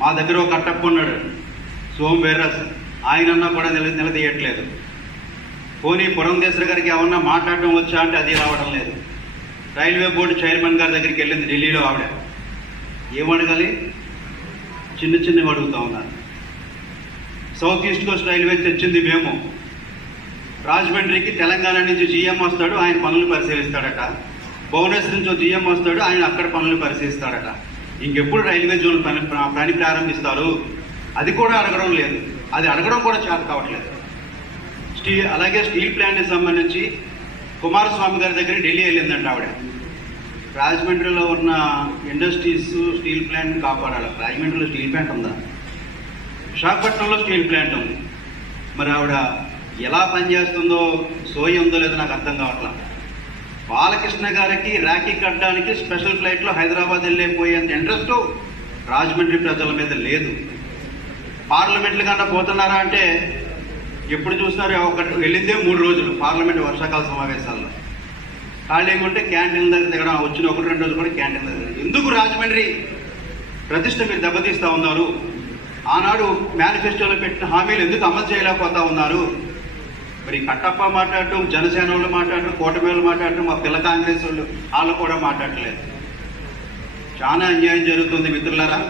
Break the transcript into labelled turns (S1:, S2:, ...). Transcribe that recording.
S1: మా దగ్గర ఒక కట్టప్ప ఉన్నాడు. సోమ్ వీర్రస్ ఆయనన్నా కూడా నిల నిలదీయట్లేదు. పోనీ పురంధేశ్వర గారికి ఏమన్నా మాట్లాడడం వచ్చా అంటే అది రావడం లేదు. రైల్వే బోర్డు చైర్మన్ గారి దగ్గరికి వెళ్ళింది ఢిల్లీలో ఆవిడ. ఏమడగాలి? చిన్న చిన్నవి అడుగుతా ఉన్నారు సౌత్ ఈస్ట్ కోస్ట్ రైల్వే తెచ్చింది మేము. రాజమండ్రికి తెలంగాణ నుంచి జీఎం వస్తాడు ఆయన పనులు పరిశీలిస్తాడట. భువనేశ్వర్ నుంచి జీఎం వస్తాడు ఆయన అక్కడ పనులు పరిశీలిస్తాడట. ఇంకెప్పుడు రైల్వే జోన్ పని పని ప్రారంభిస్తారు? అది కూడా అడగడం లేదు. అది అడగడం కూడా చేత కావట్లేదు. స్టీల్ అలాగే స్టీల్ ప్లాంట్కి సంబంధించి కుమారస్వామి గారి దగ్గర ఢిల్లీ వెళ్ళిందంట ఆవిడ. రాజమండ్రిలో ఉన్న ఇండస్ట్రీస్ స్టీల్ ప్లాంట్ కాపాడాలి. రాజమండ్రిలో స్టీల్ ప్లాంట్ ఉందా? విశాఖపట్నంలో స్టీల్ ప్లాంట్ ఉంది. మరి ఆవిడ ఎలా పనిచేస్తుందో సోయి ఉందో లేదో నాకు అర్థం కావట్లేదు బాలకృష్ణ గారికి రాఖీ కట్టడానికి స్పెషల్ ఫ్లైట్లో హైదరాబాద్ వెళ్ళిపోయేంత ఇంట్రెస్ట్ రాజమండ్రి ప్రజల మీద లేదు. పార్లమెంట్లు కన్నా పోతున్నారా అంటే ఎప్పుడు చూసినారో? ఒకటి వెళ్ళిందే మూడు రోజులు పార్లమెంట్ వర్షాకాల సమావేశాల్లో. ఖాళీగా ఉంటే క్యాంటీన్ దగ్గర దిగడం వచ్చిన ఒకటి రెండు రోజులు కూడా క్యాంటీన్ దగ్గర ఎందుకు రాజమండ్రి ప్రతిష్ట మీరు దెబ్బతీస్తూ ఉన్నారు? ఆనాడు మేనిఫెస్టోలో పెట్టిన హామీలు ఎందుకు అమలు చేయలేకపోతా ఉన్నారు? మరి కట్టప్ప మాట్లాడటం జనసేన వాళ్ళు మాట్లాడటం కూటమి వాళ్ళు మాట్లాడటం మా పిల్ల కాంగ్రెస్ వాళ్ళు వాళ్ళు కూడా మాట్లాడలేదు చాలా అన్యాయం జరుగుతుంది మిత్రులారా.